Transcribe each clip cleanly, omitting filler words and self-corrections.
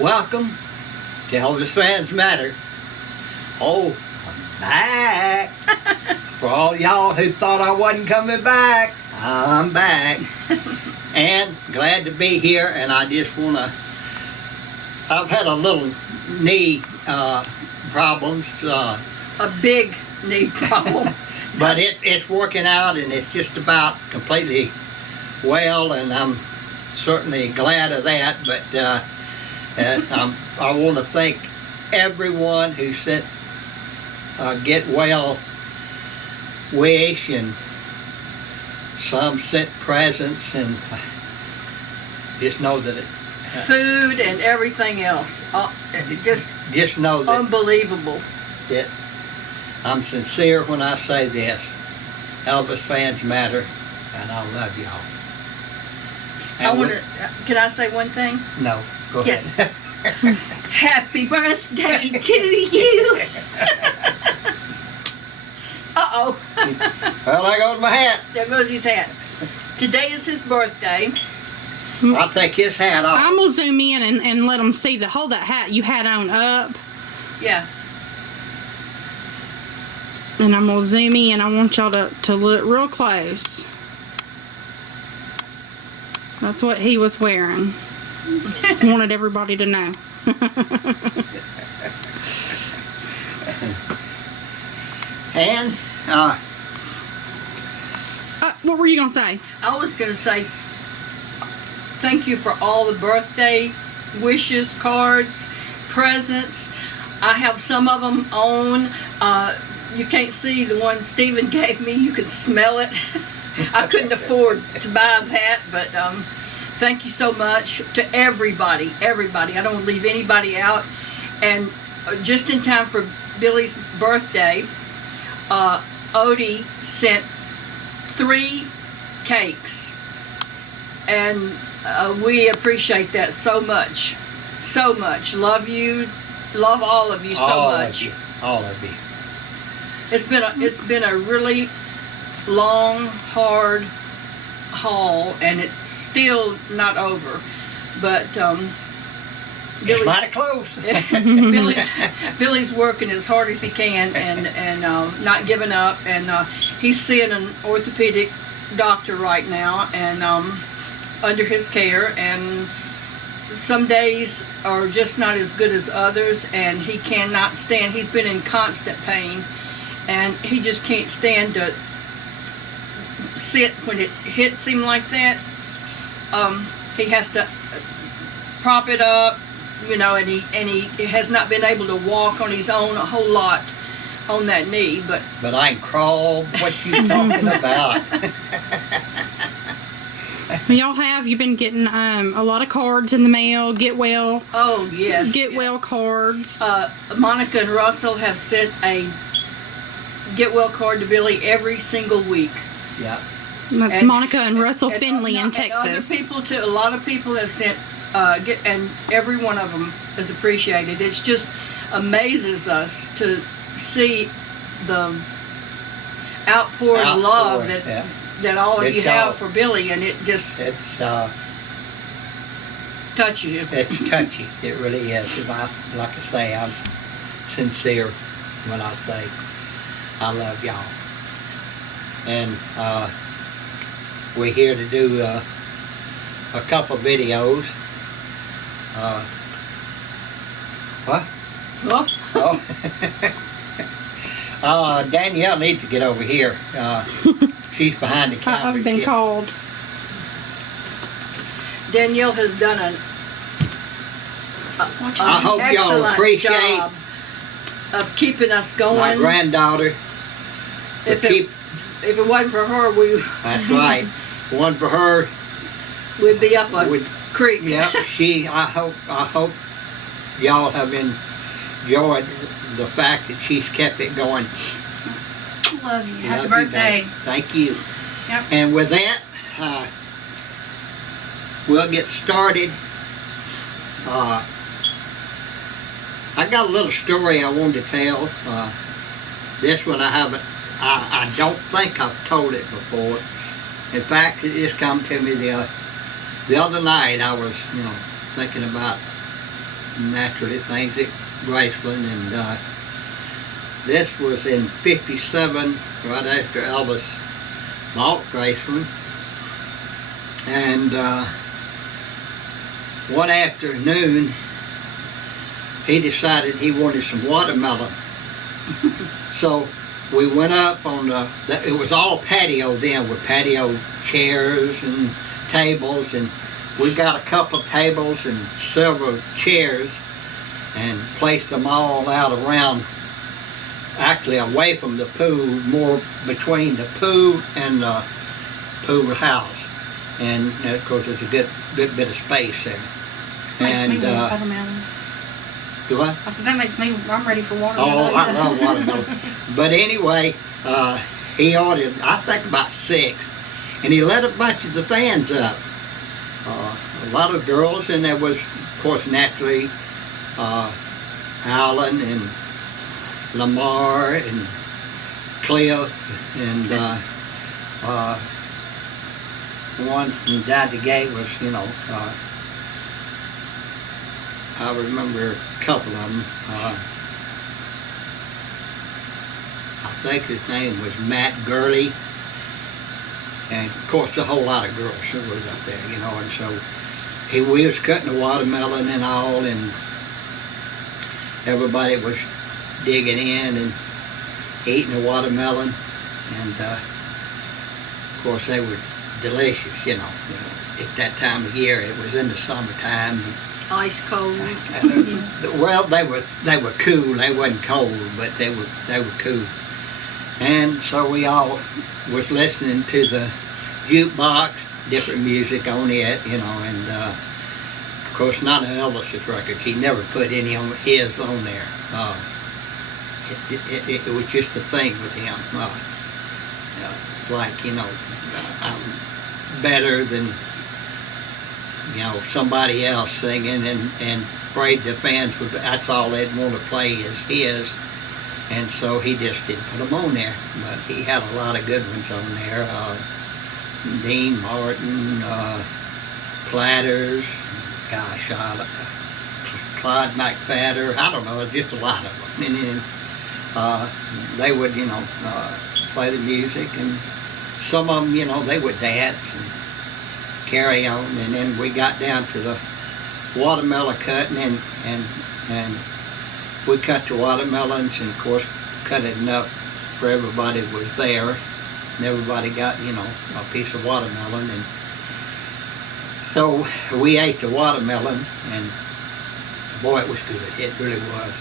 Welcome to Elvis Fans Matter. Oh, I'm back. For all y'all who thought I wasn't coming back, I'm back. And glad to be here, and I just want to, I've had a little knee problems. A big knee problem. But it's working out, and it's just about completely well, and I'm certainly glad of that. But I want to thank everyone who sent get well wish, and some sent presents, and just know that it food and everything else. Just know that unbelievable. That I'm sincere when I say this. Elvis Fans Matter, and I love y'all. Can I say one thing? No, go yes. ahead. Happy birthday to you. Uh-oh. Well, there goes my hat. There goes his hat. Today is his birthday. I'll take his hat off. I'm going to zoom in and let them see hold that hat you had on up. Yeah. And I'm going to zoom in. I want y'all to look real close. That's what he was wearing. Wanted everybody to know. And, what were you going to say? I was going to say thank you for all the birthday wishes, cards, presents. I have some of them on. You can't see the one Stephen gave me. You can smell it. I couldn't afford to buy that, but thank you so much to everybody. Everybody. I don't leave anybody out. And just in time for Billy's birthday, Odie sent 3 cakes, and we appreciate that so much. So much. Love you. Love all of you so much. All of you. It's been a really long, hard haul, and it's still not over. But It's mighty close. Billy's working as hard as he can, and not giving up. And he's seeing an orthopedic doctor right now, and under his care. And some days are just not as good as others, and he cannot stand. He's been in constant pain, and he just can't stand to sit when it hits him like that. He has to prop it up, and he has not been able to walk on his own a whole lot on that knee. But I can crawl. What you talking about? You've been getting a lot of cards in the mail. Get well. Oh yes. Get well cards. Monica and Russell have sent a get well card to Billy every single week. Yeah. That's Monica and Russell Finley in Texas. A lot of people have sent, and every one of them is appreciated. It just amazes us to see the outpoured love that all of you have for Billy, and it just touches you. It's touchy. It really is. And like I say, I'm sincere when I say I love y'all. And we're here to do a couple videos. What? Oh. Danielle needs to get over here. She's behind the counter. I've been called. Danielle has done an I hope y'all appreciate job of keeping us going. My granddaughter. If it wasn't for her, That's right. One for her. We'd be up a creek. Yeah, I hope y'all have enjoyed the fact that she's kept it going. Love you. Happy birthday. Thank you. Yep. And with that, we'll get started. I got a little story I wanted to tell. This one I don't think I've told it before. In fact, it just come to me the other night. I was, thinking about naturally things at Graceland, and this was in '57, right after Elvis bought Graceland. And one afternoon, he decided he wanted some watermelon. So we went up on it was all patio then, with patio chairs and tables, and we got a couple of tables and several chairs and placed them all out around, actually away from the pool, more between the pool and the pool house. And of course there's a good bit of space there. Makes me want And watermelon. do what? I said, that makes me, I'm ready for watermelon. Oh, I love watermelon. But anyway, he ordered, I think, about 6, and he let a bunch of the fans up. A lot of girls, and there was, of course, naturally, Alan and Lamar and Cliff, and one from Daddy Gate was, I remember a couple of them. I think his name was Matt Gurley, and of course a whole lot of girls that was up there, and so we was cutting the watermelon and all, and everybody was digging in and eating the watermelon, and of course they were delicious, at that time of year. It was in the summertime. Ice cold. Well, they were cool. They wasn't cold, but they were cool. And so we all was listening to the jukebox, different music on it, and of course not Elvis's records. He never put any on his on there. It was just a thing with him. Like, I'm better than somebody else singing, and afraid the fans would, that's all they'd want to play is his, and so he just didn't put them on there. But he had a lot of good ones on there. Dean Martin, Platters, gosh, Clyde McFadder, I don't know, just a lot of them. And then they would, play the music, and some of them, they would dance and carry on, and then we got down to the watermelon cutting, and we cut the watermelons, and of course cut it enough for everybody that was there, and everybody got a piece of watermelon, and so we ate the watermelon, and boy, it was good. It really was.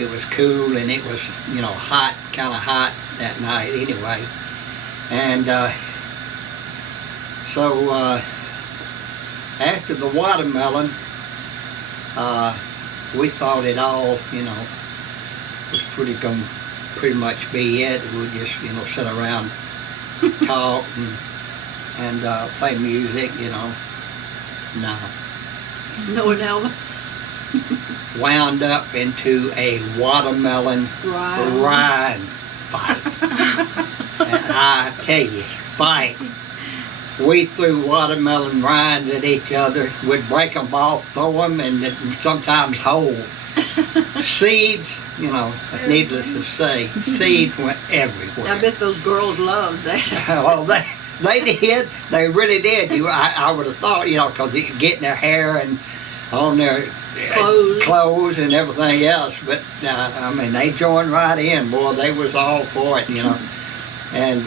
It was cool, and it was hot, kind of hot that night anyway, and so after the watermelon, we thought it all, was pretty much be it. We'd just, sit around, talk, and play music, No. No one else. Wound up into a watermelon rind fight. And I tell you, fight. We threw watermelon rinds at each other. We'd break them off, throw them, and sometimes whole. Seeds, needless to say, seeds went everywhere. I bet those girls loved that. Well, they did. They really did. I would have thought, because getting their hair and on their clothes and everything else. But, they joined right in. Boy, they was all for it, And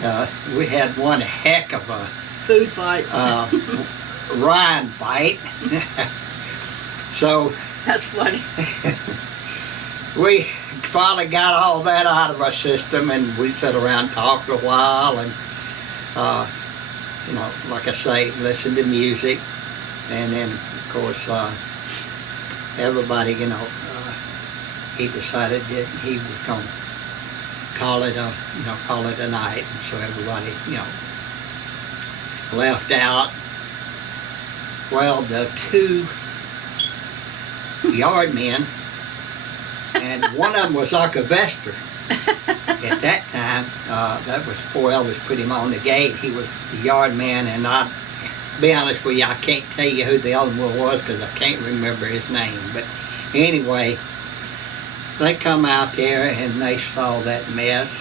we had one heck of a food fight. rind fight. So that's funny. We finally got all that out of our system, and we sat around and talked for a while, and like I say, listened to music, and then of course everybody, he decided that he was going to call it a night, and so everybody left out. Well, the 2 yard men, and one of them was Uncle Vester. At that time, that was before Elvis put him on the gate. He was the yard man, and be honest with you, I can't tell you who the other one was because I can't remember his name. But anyway, they come out there and they saw that mess.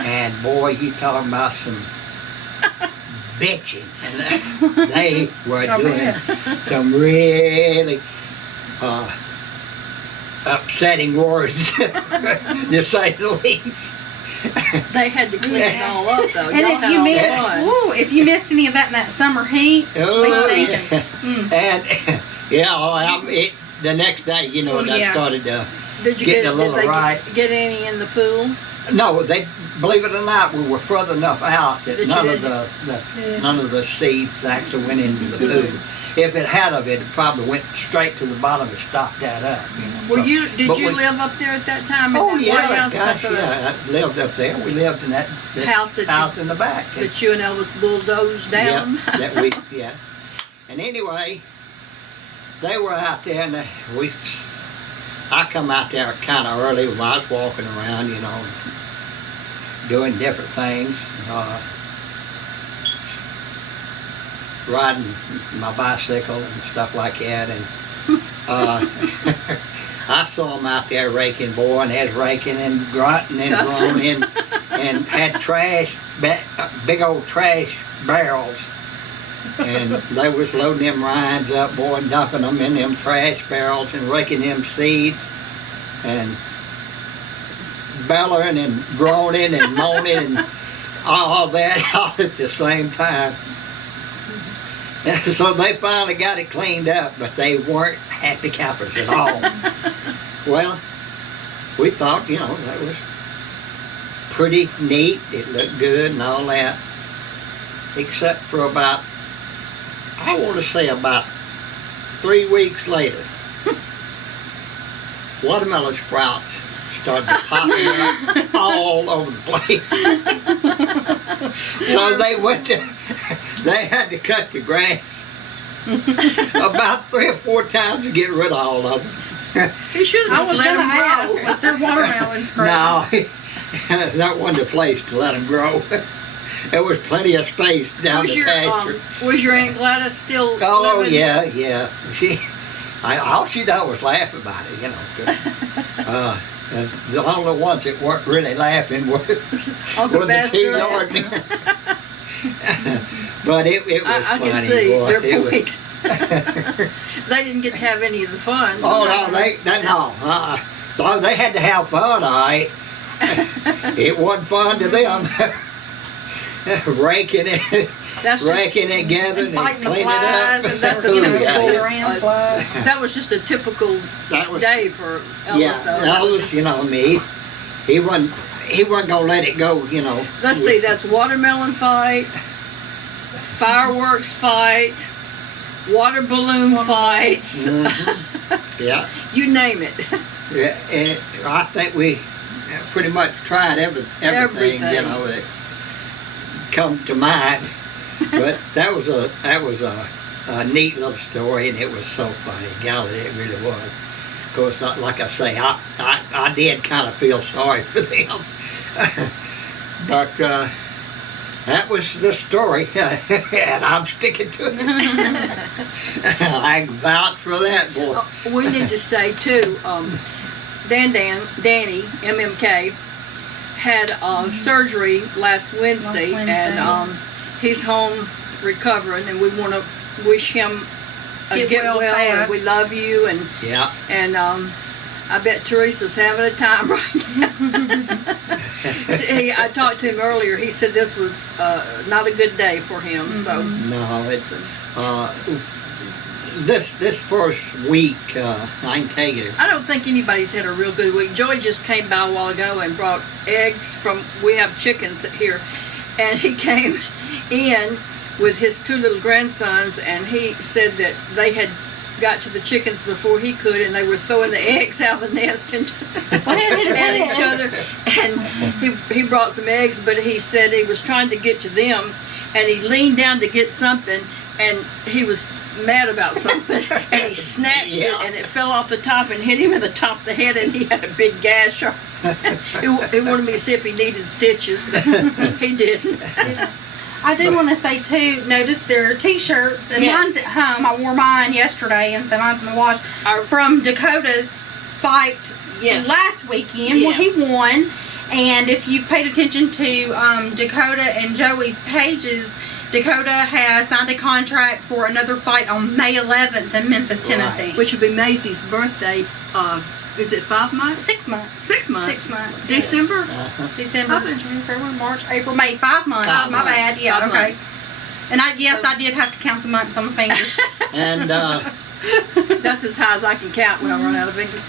And boy, you talking about some bitching. And they were doing some really upsetting words, to say the least. They had to clean it all up, though. And Y'all if had you all the missed, fun. if you missed any of that in that summer heat, Oh, we yeah. stinking. And the next day, you know, I started Did you getting get a little did they right. get any in the pool? No, they, believe it or not, we were further enough out that That you none of didn't- none of the seeds actually went into the pool. If it had of it, it probably went straight to the bottom and stopped that up. You know. Were you? Did But you we- live up there at that time? Oh in that yeah, White House? gosh, That's yeah. I lived up there. We lived in that House that house in the back. that you and Elvis bulldozed down. Yeah, yeah. And anyway, they were out there, and I come out there kind of early when I was walking around, you know, doing different things, riding my bicycle and stuff like that, and I saw them out there raking, boy, and they was raking and grunting and Cussing. groaning, and had big old trash barrels. And they was loading them rinds up, boy, and dumping them in them trash barrels and raking them seeds and bellowing and groaning and moaning and all that all at the same time. So they finally got it cleaned up, but they weren't happy campers at all. Well, we thought, you know, that was pretty neat. It looked good and all that, except for about, I want to say about 3 weeks later, watermelon sprouts started popping up all over the place. So they had to cut the grass about 3 or 4 times to get rid of all of them. You should I have was just let gonna them ask, grow. was there watermelons growing? No, that wasn't the place to let them grow. There was plenty of space down the pasture. Was your Aunt Gladys still Oh living? yeah. All she done was laugh about it, you know. 'Cause, the only ones that weren't really laughing were Uncle the Bass two girls. yard men. But it was I funny, can see boy. their It was- point. They didn't get to have any of the fun. Oh no, they had to have fun, all right. It wasn't fun to them. Raking it. That's just, Raking it, gathering, and fighting the cleaning flies, it up. and that's a Oh, typical yeah. sit-around flies. that was just a typical That was- day for Elvis, Yeah, though. That was Elvis, just- you know me. He wasn't gonna let it go, you know. Let's see, that's watermelon fight, fireworks fight, water balloon fights. Mhm. Yeah, You name it. yeah. And I think we pretty much tried everything, Everything. you know, that come to mind. But that was a neat little story, and it was so funny. Golly, it really was. Of course, like I say, I did kind of feel sorry for them. But that was the story, and I'm sticking to it. I vouch for that, boy. We need to say, too, Danny, MMK, had surgery last Wednesday, and he's home recovering, and we want to wish him a get well and fast. we love you, and Yeah. I bet Teresa's having a time right now. I talked to him earlier. He said this was not a good day for him. So No, it's this first week. I can tell you. I don't think anybody's had a real good week. Joey just came by a while ago and brought eggs from. We have chickens here, and he came in with his 2 little grandsons, and he said that they had got to the chickens before he could, and they were throwing the eggs out of the nest and at each other. And he brought some eggs, but he said he was trying to get to them, and he leaned down to get something, and he was mad about something, and he snatched it, and it fell off the top and hit him in the top of the head, and he had a big gash. He wanted me to see if he needed stitches, but he didn't. I do want to say too, notice there are t-shirts, and Yes. mine's at home. I wore mine yesterday, and so mine's in the wash. From Dakota's fight Yes. last weekend where he won. And if you've paid attention to Dakota and Joey's pages, Dakota has signed a contract for another fight on May 11th in Memphis, Tennessee. Which would be Maisie's birthday. Is it 5 months? 6 months. 6 months. 6 months. December. December, January, February, March, April, May. 5 months. 5 My months. bad. Yeah, 5 okay. months. And I did have to count the months on my fingers. And That's as high as I can count when I run out of fingers.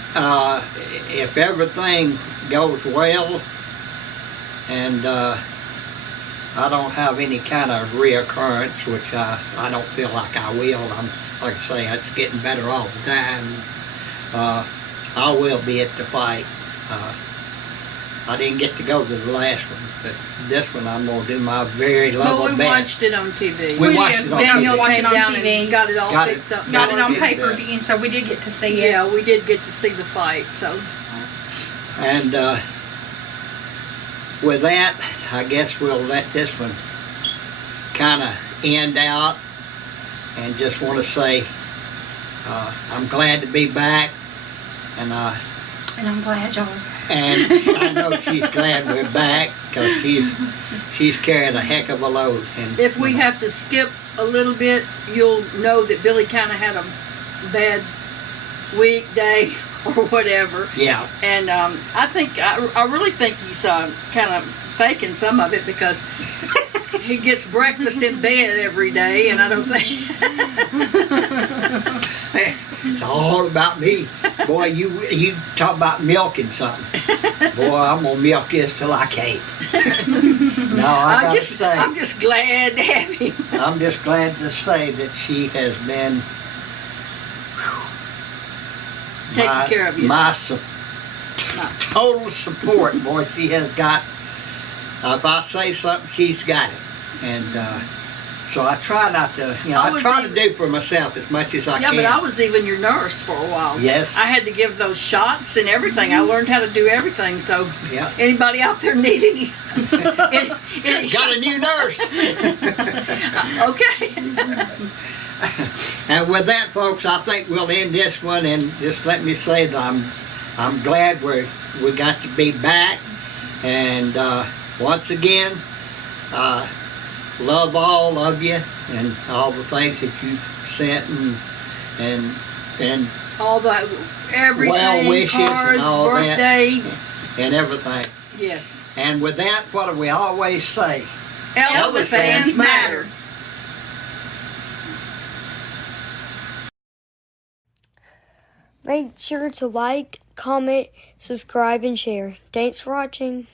if everything goes well, and I don't have any kind of reoccurrence, which I don't feel like I will. I'm, like I say, it's getting better all the time. I will be at the fight. I didn't get to go to the last one, but this one I'm going to do my very level But we best. watched it on TV. We watched it on Daniel TV. came on down TV. and got it all Got it. fixed up. Got it on Yeah. pay-per-view, so we did get to see it. Yeah, we did get to see the fight. So And with that, I guess we'll let this one kind of end out, and just want to say I'm glad to be back, and And I'm glad y'all. and I know she's glad we're back, because she's carrying a heck of a load. And if we have to skip a little bit, you'll know that Billy kind of had a bad week, day, or whatever. yeah, And I really think he's kind of faking some of it, because he gets breakfast in bed every day, and I don't think. it's all about me, boy. You talk about milking something, boy. I'm gonna milk this till I can't. No, I'm just glad to have him. I'm just glad to say that she has been Taking care of you. My total support, boy. She has got. If I say something, she's got it, and so I try not to. I try to do for myself as much as I Yeah, can. but I was even your nurse for a while. Yes. I had to give those shots and everything. I learned how to do everything. So, Yeah. anybody out there need any any Got a new nurse. Okay. And with that, folks, I think we'll end this one, and just let me say that I'm glad we got to be back, and once again, love all of you and all the things that you've sent and All the everything, well wishes and cards, all that. birthday. and everything. Yes. And with that, what do we always say? Elvis fans matter. Make sure to like, comment, subscribe, and share. Thanks for watching.